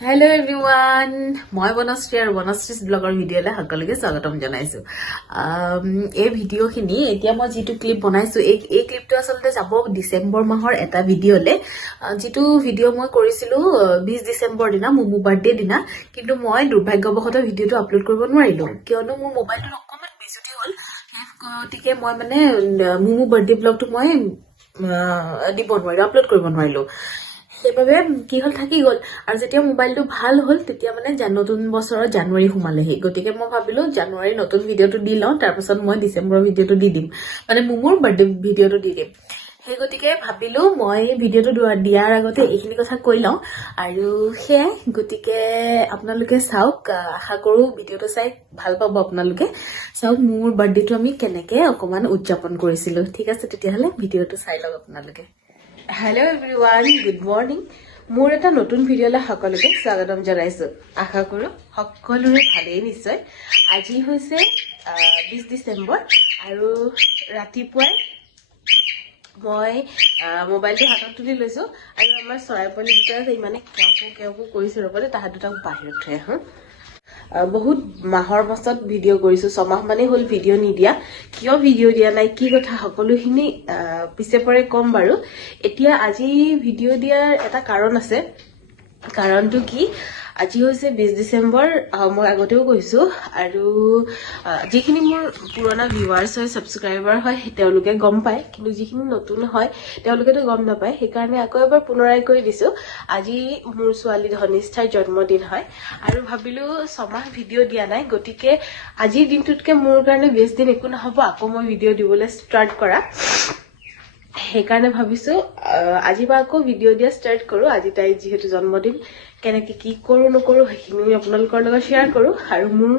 Hello everyone, মই বনশ্ৰী আৰু বনশ্ৰীজ ব্লগৰ ভিডিঅ'লৈ সকলোকে স্বাগতম জনাইছো। এই ভিডিঅ'খিনি এতিয়া মই যিটো ক্লিপ বনাইছো এই ক্লিপটো আচলতে যাব ডিসেম্বৰ মাহৰ এটা ভিডিঅ'লে, যিটো ভিডিঅ' মই কৰিছিলো 20 ডিসেম্বৰ দিনা মুমু বাৰ্থডে দিনা, কিন্তু মই দুৰ্ভাগ্যবশতঃ ভিডিঅ'টো আপলোড কৰিব নোৱাৰিলো কিয়নো মোৰ মোবাইলটো অকমান বিজুতি হ'ল। গতিকে মই মানে মুমু বাৰ্থডে ব্লগটো মই দিব নোৱাৰিলো, আপলোড কৰিব নোৱাৰিলো। সেইবাবে কি হল থাকি গল আৰু যেতিয়া মোবাইলটো ভাল হল তেতিয়া মানে নতুন বছৰৰ জানুৱাৰী সোমালেহি। গতিকে মই ভাবিলো জানুৱাৰী নতুন ভিডিঅ'টো দি লওঁ, তাৰপিছত মই ডিচেম্বৰৰ ভিডিঅ'টো দি দিম, মানে মুমুৰ বাৰ্থডে ভিডিঅ'টো দি দিম। সেই গতিকে ভাবিলো মই ভিডিঅ'টো দিয়াৰ আগতে এইখিনি কথা কৈ লওঁ আৰু সেয়াই। গতিকে আপোনালোকে চাওক, আশা কৰো ভিডিঅ'টো চাই ভাল পাব। আপোনালোকে চাওক মোৰ বাৰ্থডেটো আমি কেনেকে অকমান উদযাপন কৰিছিলো। ঠিক আছে, তেতিয়াহ'লে ভিডিঅ'টো চাই লওক আপোনালোকে। Hello' everyone, good morning. মোৰ এটা নতুন ভিডিঅ'লৈ সকলোকে স্বাগতম জনাইছো। আশা কৰো সকলোৰে ভালেই নিশ্চয়। আজি হৈছে 20 ডিচেম্বৰ আৰু ৰাতিপুৱাই মই মোবাইলটো হাতত তুলি লৈছো আৰু আমাৰ চৰাই পোৱালি দুটা আছে, ইমানে কেওকো কৰিছে ৰ'বলে, তাহাঁত দুটাক বাহিৰত থৈ আহোঁ। বহুত মাহৰ পাছত ভিডিঅ' কৰিছো, 6 মাহ মানেই হ'ল ভিডিঅ' নিদিয়া। কিয় ভিডিঅ' দিয়া নাই, কি কথা, সকলোখিনি পিছে পৰে কম বাৰু। এতিয়া আজি ভিডিঅ' দিয়াৰ এটা কাৰণ আছে। কাৰণটো কি, আজি হৈছে 20 ডিচেম্বৰ। মই আগতেও কৈছো আৰু যিখিনি মোৰ পুৰণা ভিউৱাৰ্ছ হয়, ছাবস্ক্ৰাইবাৰ হয়, তেওঁলোকে গম পায়, কিন্তু যিখিনি নতুন হয় তেওঁলোকেতো গম নাপায়। সেইকাৰণে আকৌ এবাৰ পুনৰাই কৈ দিছো, আজি মোৰ ছোৱালী ধনিষ্ঠাৰ জন্মদিন হয় আৰু ভাবিলো 6 মাহ ভিডিঅ' দিয়া নাই, গতিকে আজিৰ দিনটোতকে মোৰ কাৰণে বেষ্ট দিন একো নহব আকৌ মই ভিডিঅ' দিবলৈ ষ্টাৰ্ট কৰা। সেইকাৰণে ভাবিছো আজি বা আকৌ ভিডিঅ' দিয়া ষ্টাৰ্ট কৰো। আজি তাইৰ যিহেতু জন্মদিন, কেনেকে কি কৰো নকৰো সেইখিনি আপোনালোকৰ লগত শ্বেয়াৰ কৰো আৰু মোৰ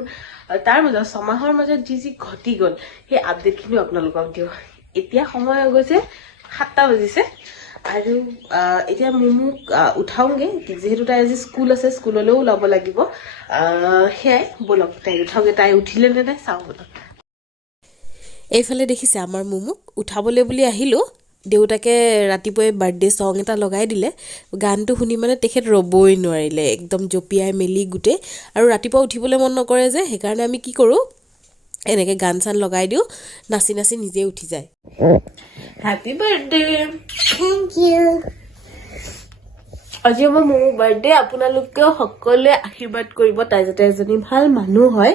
তাৰ মাজত 6 মাহৰ মাজত যি ঘটি গ'ল সেই আপডেটখিনিও আপোনালোকক দিওঁ। এতিয়া সময় হৈ গৈছে 7টা বাজিছে আৰু এতিয়া মুমুক উঠাওঁগে, যিহেতু তাই আজি স্কুল আছে, স্কুললৈও ওলাব লাগিব। সেয়াই, বলক তাই উঠাওঁগে। তাই উঠিলে নে নাই চাওঁ বলক। এইফালে দেখিছে আমাৰ মুমুক উঠাবলৈ বুলি আহিলো। দেউতাকে ৰাতিপুৱাই বাৰ্থডে ছং এটা লগাই দিলে, গানটো শুনি মানে তেখেত ৰ'বই নোৱাৰিলে, একদম জঁপিয়াই মেলি গোটেই। আৰু ৰাতিপুৱা উঠিবলৈ মন নকৰে যে, সেইকাৰণে আমি কি কৰোঁ, এনেকৈ গান চান লগাই দিওঁ, নাচি নাচি নিজে উঠি যায়। Happy birthday. Thank you. আজি আমাৰ মুমুৰ বাৰ্থডে। আপোনালোকেও সকলোৱে আশীৰ্বাদ কৰিব, তাই যাতে এজনী ভাল মানুহ হয়,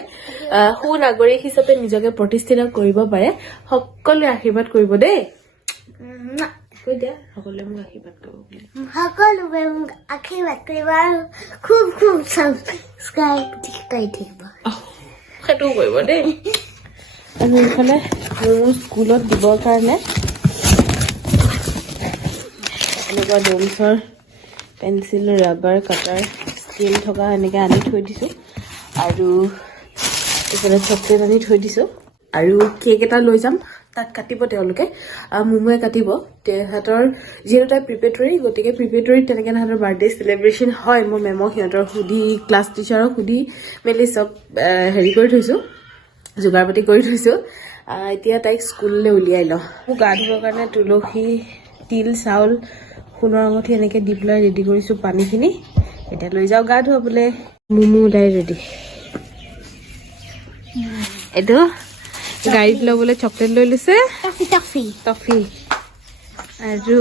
সু নাগৰিক হিচাপে নিজকে প্ৰতিষ্ঠিত কৰিব পাৰে। সকলোৱে আশীৰ্বাদ কৰিব দেই। কৈ দিয়া সকলোৱে মোক আশীৰ্বাদ কৰিব বুলি। সকলোৱে মোক আশীৰ্বাদ কৰিব আৰু খুব খুব ছাবস্ক্ৰাইব কৰি থাকিব। সেইটোও কৰিব দেই। আৰু এইফালে মোৰ স্কুলত দিবৰ কাৰণে এনেকুৱা ডোমছৰ পেঞ্চিল, ৰাবাৰ, কাটাৰ, স্কেল থকা এনেকৈ আনি থৈ দিছোঁ আৰু এইফালে চকলেট আনি থৈ দিছোঁ আৰু কেক এটা লৈ যাম, তাত কাটিব তেওঁলোকে, মুমুৱে কাটিব। তেহেঁতৰ যিহেতু তাই প্ৰিপেটৰী, গতিকে প্ৰিপেটৰীত তেনেকৈ তাহাঁতৰ বাৰ্থডে চেলিব্ৰেশ্যন হয়। মই মেমক সিহঁতৰ সুধি, ক্লাছ টিচাৰক সুধি মেলি চব হেৰি কৰি থৈছোঁ, যোগাৰ পাতি কৰি থৈছোঁ। এতিয়া তাইক স্কুললৈ উলিয়াই লওঁ। মোক গা ধুবৰ কাৰণে তুলসী, তিল, চাউল, সোণৰ আঙঠি এনেকৈ দি পেলাই ৰেডি কৰিছোঁ পানীখিনি। এতিয়া লৈ যাওঁ গা ধুৱাবলৈ। মুমু ওলাই ৰেডি। এইটো গাড়ীত ল'বলৈ চকলেট লৈ লৈছে, টফি আৰু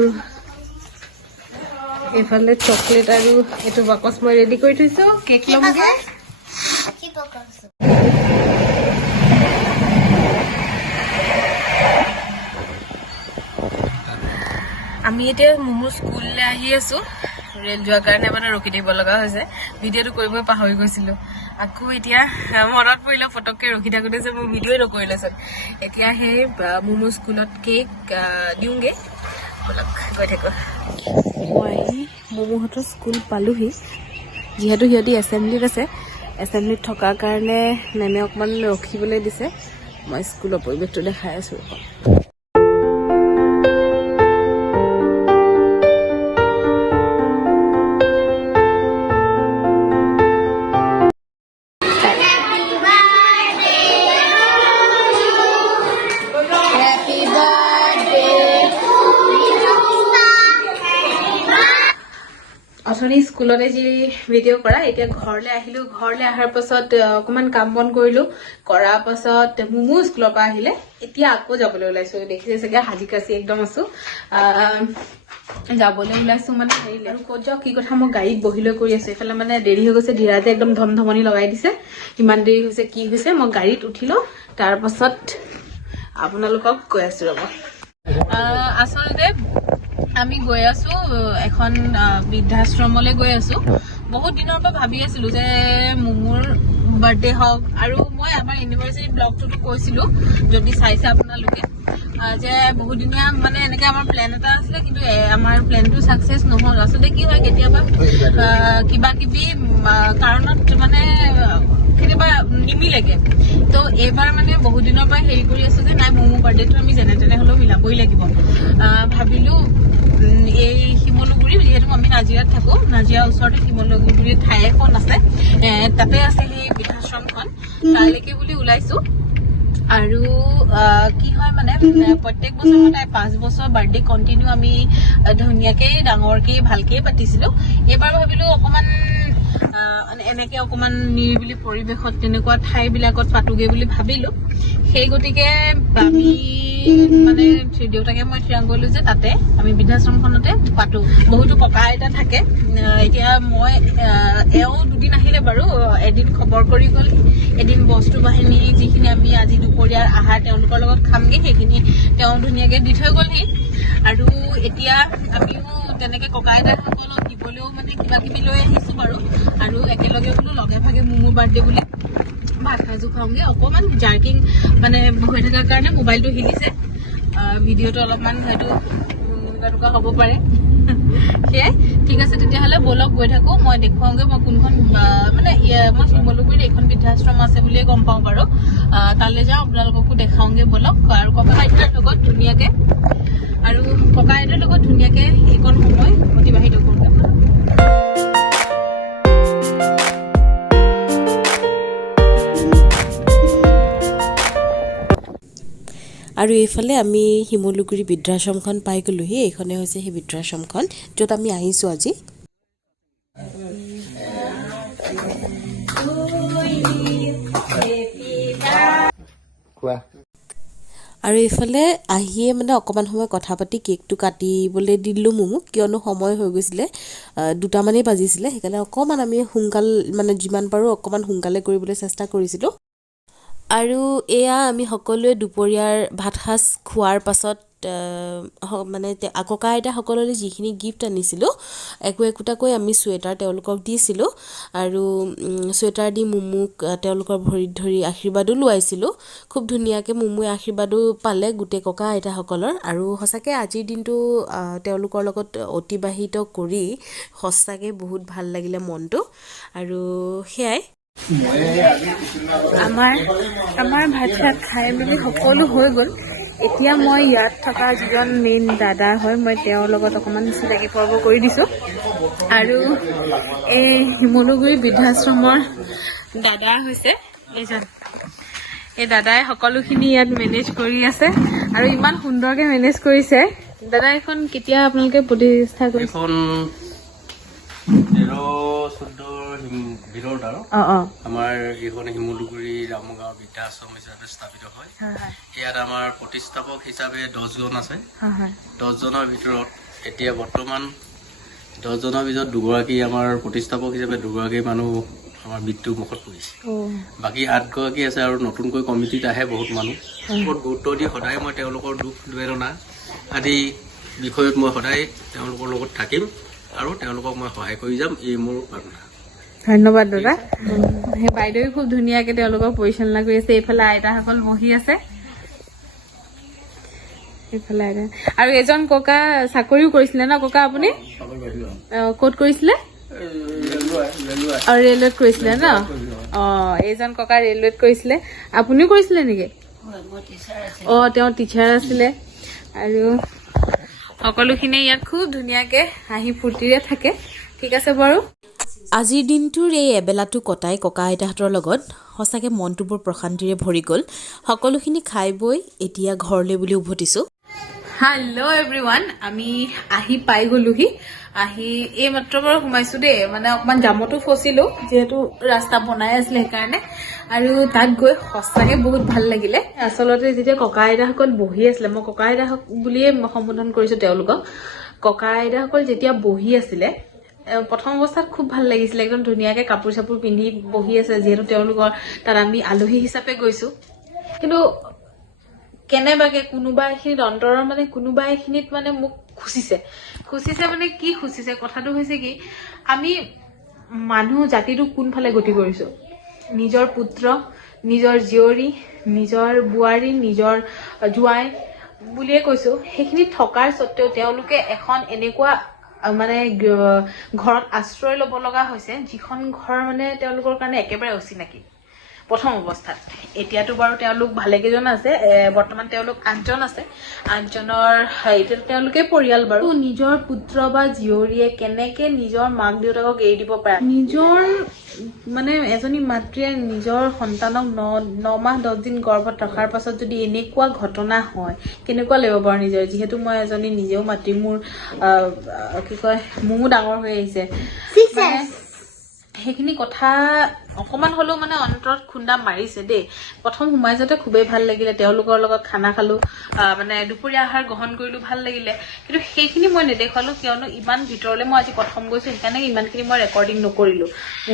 এইফালে চকলেট আৰু এইটো বাকচ মই ৰেডি কৰি থৈছোঁ। কেক ল'মগৈ। আমি এতিয়া মুমুৰ স্কুললৈ আহি আছো। ৰেল যোৱাৰ কাৰণে মানে ৰখি থাকিব লগা হৈছে। ভিডিঅ'টো কৰিবই পাহৰি গৈছিলো। আকৌ এতিয়া মনত পৰিলে ফটককৈ ৰখি থাকোঁতে যে মোৰ ভিডিঅ'ই নকৰিলেচোন। এতিয়া সেই মুমুৰ স্কুলত কেক দিওঁগৈ, বলক গৈ থাকোঁ। মই আহি মুমুহঁতৰ স্কুল পালোহি। যিহেতু সিহঁতি এছেম্বলিত আছে, এছেম্বলিত থকাৰ কাৰণে মেমে অকণমান ৰখিবলৈ দিছে। মই স্কুলৰ পৰিৱেশটো দেখাই আছোঁ। অথনি স্কুল স্কুলতে যি ভিডিঅ' কৰা এতিয়া ঘৰলৈ আহিলোঁ ঘৰলৈ অহাৰ পাছত অকণমান কাম বন কৰিলোঁ কৰাৰ পাছত মুমু স্কুলৰ পৰা আহিলে এতিয়া আকৌ যাবলৈ ওলাইছোঁ দেখিছে চাগে সাজি কাচি একদম আছোঁ যাবলৈ ওলাইছোঁ মানে হেৰিলে আৰু ক'ত যাওঁ কি কথা মই গাড়ীত বহি লৈ কৰি আছোঁ এইফালে মানে দেৰি হৈ গৈছে ধীৰাজে একদম ধমধমনি লগাই দিছে ইমান দেৰি হৈছে কি হৈছে মই গাড়ীত উঠি লওঁ তাৰপাছত আপোনালোকক কৈ আছোঁ ৰ'ব আচলতে আমি গৈ আছোঁ এখন বৃদ্ধাশ্ৰমলৈ গৈ আছোঁ বহুত দিনৰ পৰা ভাবি আছিলোঁ যে মুমুৰ বাৰ্থডে হওক আৰু মই আমাৰ ইউনিভাৰ্চিটি ব্লগটোতো কৈছিলোঁ যদি চাইছে আপোনালোকে যে বহুত দিনীয়া মানে এনেকৈ আমাৰ প্লেন এটা আছিলে কিন্তু আমাৰ প্লেনটো ছাকচেছ নহ'ল আচলতে কি হয় কেতিয়াবা কিবা কিবি কাৰণত মানে কেতিয়াবা নিমিলেগে তো এইবাৰ মানে বহুত দিনৰ পৰা হেৰি কৰি আছোঁ যে নাই মুমু বাৰ্থডেটো আমি যেনে তেনে হ'লেও মিলাবই লাগিব ভাবিলোঁ এই শিমলুগুৰি যিহেতু আমি নাজিৰাত থাকোঁ নাজিৰাৰ ওচৰতে শিমলুগুৰি ঠাই এখন আছে তাতে আছে সেই বৃদ্ধাশ্ৰমখন তালৈকে বুলি ওলাইছোঁ আৰু কি হয় মানে প্ৰত্যেক বছৰ তাই 5 বছৰ বাৰ্থডে কণ্টিনিউ আমি ধুনীয়াকৈ ডাঙৰকৈ ভালকৈ পাতিছিলোঁ এইবাৰ ভাবিলোঁ অকণমান এনেকৈ অকণমান নিৰিবিলি পৰিৱেশত তেনেকুৱা ঠাইবিলাকত পাতোগৈ বুলি ভাবিলোঁ সেই গতিকে আমি মানে দেউতাকে মই থিৰাং কৰিলোঁ যে তাতে আমি বৃদ্ধাশ্ৰমখনতে পাতোঁ বহুতো ককা আইতা থাকে এতিয়া মই এওঁ দুদিন আহিলে বাৰু এদিন খবৰ কৰি গ'ল এদিন বস্তু বাহিনী যিখিনি আমি আজি দুপৰীয়াৰ আহাৰ তেওঁলোকৰ লগত খামগৈ সেইখিনি তেওঁ ধুনীয়াকৈ দি থৈ গ'লহি আৰু এতিয়া আমিও তেনেকৈ ককা আইতাসকলক দিবলৈও মানে কিবা কিবি লৈ আহিছোঁ বাৰু আৰু একেলগে বোলো লগে ভাগে মুমুৰ বাৰ্থডে বুলি ভাত সাজু খাওঁগৈ অকণমান জাৰ্কিং মানে হৈ থকাৰ কাৰণে মোবাইলটো হিলিছে ভিডিঅ'টো অলপমান হয়তো এনেকুৱা হ'ব পাৰে সেয়াই ঠিক আছে তেতিয়াহ'লে ব'লক গৈ থাকোঁ মই দেখুৱাওঁগৈ মই কোনখন মানে মই শিমলুগুৰিত এইখন বৃদ্ধাশ্ৰম আছে বুলিয়ে গম পাওঁ বাৰু তালৈ যাওঁ আপোনালোককো দেখাওঁগৈ ব'লক আৰু ককা আইতাৰ লগত ধুনীয়াকৈ আৰু ককা আইতাৰ লগত ধুনীয়াকৈ এইকণ সময় অতিবাহিত কৰোঁগৈ আৰু এইফালে আমি শিমলুগুৰি বৃদ্ধাশ্ৰমখন পাই গ'লোহি এইখনে হৈছে সেই বৃদ্ধাশ্ৰমখন য'ত আমি আহিছোঁ আজি আৰু এইফালে আহিয়ে মানে অকণমান সময় কথা পাতি কেকটো কাটিবলৈ দিলোঁ মুমুক কিয়নো সময় হৈ গৈছিলে 2টামানেই বাজিছিলে সেইকাৰণে অকণমান আমি সোনকাল মানে যিমান পাৰোঁ অকণমান সোনকালে কৰিবলৈ চেষ্টা কৰিছিলোঁ আৰু এয়া আমি সকলোৱে দুপৰীয়াৰ ভাত সাজ খোৱাৰ পাছত মানে ককা আইতাসকললৈ যিখিনি গিফ্ট আনিছিলোঁ একোটাকৈ আমি চুৱেটাৰ তেওঁলোকক দিছিলোঁ আৰু চুৱেটাৰ দি মুমুক তেওঁলোকৰ ভৰিত ধৰি আশীৰ্বাদো লোৱাইছিলোঁ খুব ধুনীয়াকৈ মুমুৱে আশীৰ্বাদো পালে গোটেই ককা আইতাসকলৰ আৰু সঁচাকৈ আজিৰ দিনটো তেওঁলোকৰ লগত অতিবাহিত কৰি সঁচাকৈ বহুত ভাল লাগিলে মনটো আৰু সেয়াই আমাৰ ভাত চাত খাই মেলি সকলো হৈ গ'ল এতিয়া মই ইয়াত থকা যিজন মেইন দাদা হয় মই তেওঁৰ লগত অকণমান চিনাকি পৰ্ব কৰি দিছোঁ আৰু এই শিমলুগুৰি বৃদ্ধাশ্ৰমৰ দাদা হৈছে এইজন এই দাদাই সকলোখিনি ইয়াত মেনেজ কৰি আছে আৰু ইমান সুন্দৰকৈ মেনেজ কৰিছে দাদা এখন কেতিয়া আপোনালোকে প্ৰতিষ্ঠা কৰিছে 13-14 ভিতৰত আৰু আমাৰ এইখন শিমলুগুৰি ৰামগাঁও বৃদ্ধাশ্ৰম হিচাপে স্থাপিত হয় ইয়াত আমাৰ প্ৰতিষ্ঠাপক হিচাপে 10জন আছে 10জনৰ ভিতৰত এতিয়া বৰ্তমান 10জনৰ ভিতৰত 2গৰাকী আমাৰ প্ৰতিষ্ঠাপক হিচাপে 2গৰাকী মানুহ আমাৰ মৃত্যুৰ মুখত পৰিছে বাকী 8গৰাকী আছে আৰু নতুনকৈ কমিটিত আহে বহুত মানুহ বহুত গুৰুত্ব দি সদায় মই তেওঁলোকৰ দুখ বেদনা আদি বিষয়ত মই সদায় তেওঁলোকৰ লগত থাকিম আৰু তেওঁলোকক মই সহায় কৰি যাম এই মোৰ প্ৰাৰ্থনা ধন্যবাদ দাদা সেই বাইদেৱে খুব ধুনীয়াকৈ তেওঁলোকক পৰিচালনা কৰি আছে এইফালে আইতাসকল বহি আছে এইফালে আইতা আৰু এজন ককা চাকৰিও কৰিছিলে ন ককা আপুনি ক'ত কৰিছিলে আৰু ৰেলৱেত কৰিছিলে ন এইজন ককা ৰেলৱেত কৰিছিলে আপুনিও কৰিছিলে নেকি তেওঁ টিচাৰ আছিলে আৰু সকলোখিনি ইয়াত খুব ধুনীয়াকৈ হাঁহি ফূৰ্তিৰে থাকে ঠিক আছে বাৰু আজিৰ দিনটোৰ এই এবেলাটো কটাই ককা আইতাহঁতৰ লগত সঁচাকৈ মনটো বৰ প্ৰশান্তিৰে ভৰি গ'ল সকলোখিনি খাই বৈ এতিয়া ঘৰলৈ বুলি উভতিছোঁ হেল্ল' এভৰিৱান, আমি আহি পাই গলোহি। আহি এই মাত্ৰ বাৰু সোমাইছো দেই, মানে অকমান জামতো ফচিলো যিহেতু ৰাস্তা বনাই আছিলে সেইকাৰণে। আৰু তাত গৈ সঁচাকে বহুত ভাল লাগিলে। আচলতে যেতিয়া ককা আইতাসকল বহি আছিলে, মই ককা আইতাহঁত বুলিয়ে সম্বোধন কৰিছো তেওঁলোকক। ককা আইতাসকল যেতিয়া বহি আছিলে প্ৰথম অৱস্থাত খুব ভাল লাগিছিলে, একদম ধুনীয়াকে কাপোৰ চাপোৰ পিন্ধি বহি আছে যিহেতু তেওঁলোকৰ তাত আমি আলহী হিচাপে গৈছো। কিন্তু কেনেবাকে কোনোবা এখিনিত অন্তৰৰ মানে কোনোবা এখিনিত মানে মোক খুচিছে মানে কি খুচিছে, কথাটো হৈছে কি, আমি মানুহ জাতিটো কোনফালে গতি কৰিছো। নিজৰ পুত্ৰ, নিজৰ জীয়ৰী, নিজৰ বোৱাৰী, নিজৰ জোৱাই বুলিয়ে কৈছো, সেইখিনিত থকাৰ স্বত্তেও তেওঁলোকে এখন এনেকুৱা মানে ঘৰত আশ্ৰয় লব লগা হৈছে যিখন ঘৰ মানে তেওঁলোকৰ কাৰণে একেবাৰে অচিনাকি প্ৰথম অৱস্থাত। এতিয়াতো বাৰু তেওঁলোক ভালেকেইজন আছে, বৰ্তমান তেওঁলোক 8জন আছে। 8জনৰ এতিয়া তেওঁলোকে পৰিয়াল বাৰু। নিজৰ পুত্ৰ বা জীয়ৰীয়ে কেনেকে নিজৰ মাক দেউতাকক এৰি দিব পাৰে, নিজৰ মানে এজনী মাতৃয়ে নিজৰ সন্তানক 9 মাহ 10 দিন গৰ্ভত ৰখাৰ পাছত যদি এনেকুৱা ঘটনা হয় কেনেকুৱা লাগিব বাৰু নিজৰ। যিহেতু মই এজনী নিজেও মাতৃ, মোৰ কি কয় মোৰো ডাঙৰ হৈ আহিছে, সেইখিনি কথা অকমান হলেও মানে অন্তৰত খুন্দা মাৰিছে দেই। প্ৰথম সোমাই যাওঁতে খুবেই ভাল লাগিলে, তেওঁলোকৰ লগত খানা খালো, মানে দুপৰীয়া আহাৰ গ্ৰহণ কৰিলো, ভাল লাগিলে। কিন্তু সেইখিনি মই নেদেখালো কিয়নো ইমান ভিতৰলৈ মই আজি প্ৰথম গৈছো, সেইকাৰণে ইমানখিনি মই ৰেকৰ্ডিং নকৰিলো।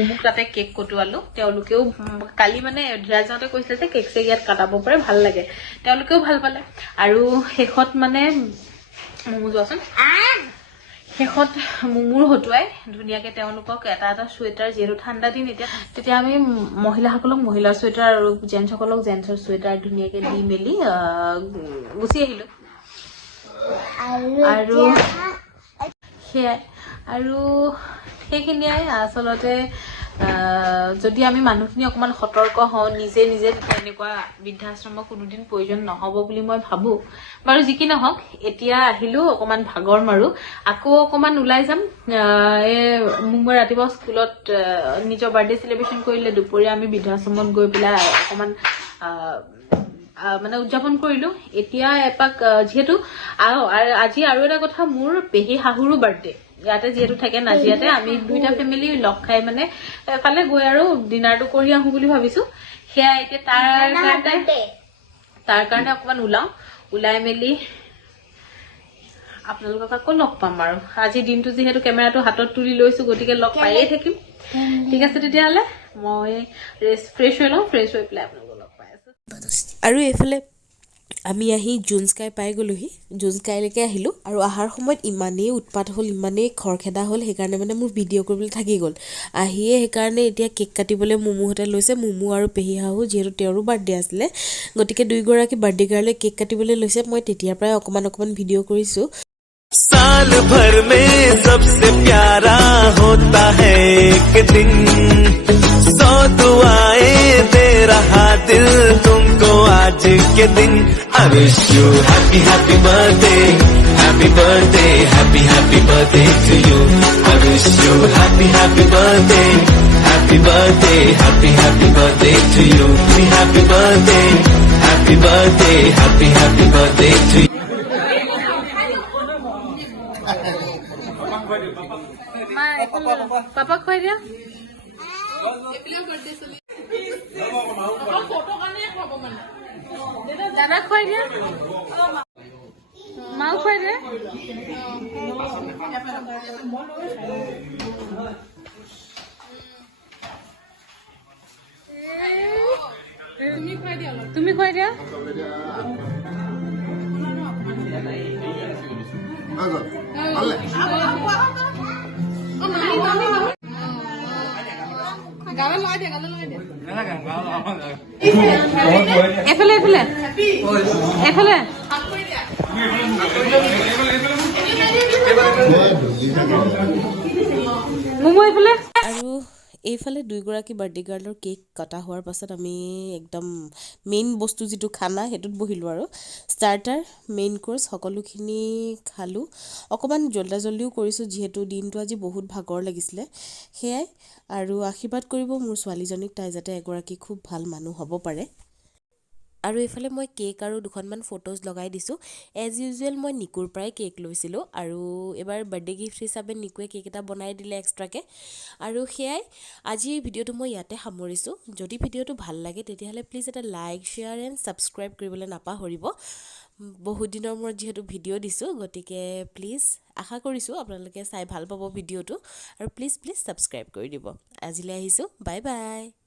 মোক তাতে কেক কটোৱালো, তেওঁলোকেও কালি মানে ধীৰাজ যাওঁতে কৈছিলে যে কেক চেক ইয়াত কাটাব পাৰে, ভাল লাগে, তেওঁলোকেও ভাল পালে। আৰু শেষত মানে যোৱাচোন শেষত মূৰ হতুৱাই ধুনীয়াকে তেওঁলোকক এটা চুৱেটাৰ, যিহেতু ঠাণ্ডা দিন এতিয়া, তেতিয়া আমি মহিলাসকলক মহিলাৰ চুৱেটাৰ আৰু জেন্টছসকলক জেন্টছৰ চুৱেটাৰ ধুনীয়াকে দি মেলি গুচি আহিলো। আৰু সেয়াই, আৰু সেইখিনিয়ে আচলতে যদি আমি মানুহখিনি অকমান সতৰ্ক হওঁ নিজে এনেকুৱা বৃদ্ধাশ্ৰমৰ কোনোদিন প্ৰয়োজন নহব বুলি মই ভাবো। বাৰু যি কি নহওক, এতিয়া আহিলো অকমান ভাগৰ মাৰো, আকৌ অকমান ওলাই যাম। মই ৰাতিপুৱা স্কুলত নিজৰ বাৰ্থডে চেলিব্ৰেশ্যন কৰিলে, দুপৰীয়া আমি বৃদ্ধাশ্ৰমত গৈ পেলাই অকমান মানে উদযাপন কৰিলো। এতিয়া এপাক যিহেতু আজি আৰু এটা কথা, মোৰ পেহী শাহুৰো বাৰ্থডে ইয়াতে যিহেতু থাকে নাজিয়াতে, আমি দুইটা ফেমিলি লগ খাই মানে এফালে গৈ আৰু ডিনাৰটো কৰি আহো বুলি ভাবিছো। সেয়া এতিয়া তাৰ কাৰণে অকমান ওলাই মেলি আপোনালোকক আকৌ লগ পাম। আৰু আজিৰ দিনটো যিহেতু কেমেৰাটো হাতত তুলি লৈছো, গতিকে লগ পায়ে থাকিম। ঠিক আছে, তেতিয়াহলে মই ফ্ৰেছ হৈ লওঁ, ফ্ৰেছ হৈ পেলাই আপোনালোকক লগ পাই আছো। আৰু এইফালে আমি আহি জুন স্কাই পাই গ'লোহি, জুন স্কাইলৈকে আহিলোঁ। আৰু অহাৰ সময়ত ইমানেই উৎপাত হ'ল, ইমানেই খৰখেদা হ'ল, সেইকাৰণে মানে মোৰ ভিডিঅ' কৰিবলৈ থাকি গ'ল। আহিয়ে সেইকাৰণে এতিয়া কেক কাটিবলৈ মুমুহঁতে লৈছে, মুমু আৰু পেহী শাহু, যিহেতু তেওঁৰো বাৰ্থডে আছিলে, গতিকে দুয়োগৰাকী বাৰ্থডে গাৰ্লে কেক কাটিবলৈ লৈছে। মই তেতিয়াৰ পৰাই অকণমান ভিডিঅ' কৰিছোঁ। साल भर में सबसे प्यारा होता है एक दिन, 100 दुआएं दे रहा दिल तुमको आज के दिन। I wish you happy happy birthday, happy birthday, happy happy birthday to you. I wish you happy happy birthday, happy birthday, happy happy birthday to you. Happy birthday, happy birthday, happy happy birthday to you. পাপাক খুৱাই দিয়া। দাদাক খুৱাই দিয়া, মাও খুৱাই দিয়া। তুমি খুৱাই দিয়া। এফালে মোমো এইফালে। আৰু এইফালে দুয়োগৰাকী বাৰ্থডে গাৰ্লৰ কেক কটা হোৱাৰ পাছত আমি একদম মেইন বস্তু যিটো খানা সেইটোত বহিলোঁ। আৰু ষ্টাৰ্টাৰ, মেইন কোৰ্চ সকলোখিনি খালোঁ। অকণমান জল্দিও কৰিছোঁ যিহেতু দিনটো আজি বহুত ভাগৰ লাগিছিলে, সেয়াই। আৰু আশীৰ্বাদ কৰিব মোৰ ছোৱালীজনীক, তাই যাতে এগৰাকী খুব ভাল মানুহ হ'ব পাৰে। আৰু এইফালে মই কেক আৰু দুখনমান ফটোজ লগাই দিছোঁ এজ ইউজুৱেল মই নিকুৰ পৰাই কেক লৈছিলোঁ আৰু এবাৰ বাৰ্থডে গিফ্ট হিচাপে নিকুৱে কেক এটা বনাই দিলে এক্সট্ৰাকৈ আৰু সেয়াই আজি এই ভিডিঅ'টো মই ইয়াতে সামৰিছোঁ যদি ভিডিঅ'টো ভাল লাগে তেতিয়াহ'লে প্লিজ এটা লাইক শ্বেয়াৰ এণ্ড ছাবস্ক্ৰাইব কৰিবলৈ নাপাহৰিব বহুত দিনৰ মূৰত যিহেতু ভিডিঅ' দিছোঁ গতিকে প্লিজ আশা কৰিছোঁ আপোনালোকে চাই ভাল পাব ভিডিঅ'টো আৰু প্লিজ ছাবস্ক্ৰাইব কৰি দিব আজিলৈ আহিছোঁ বাই বাই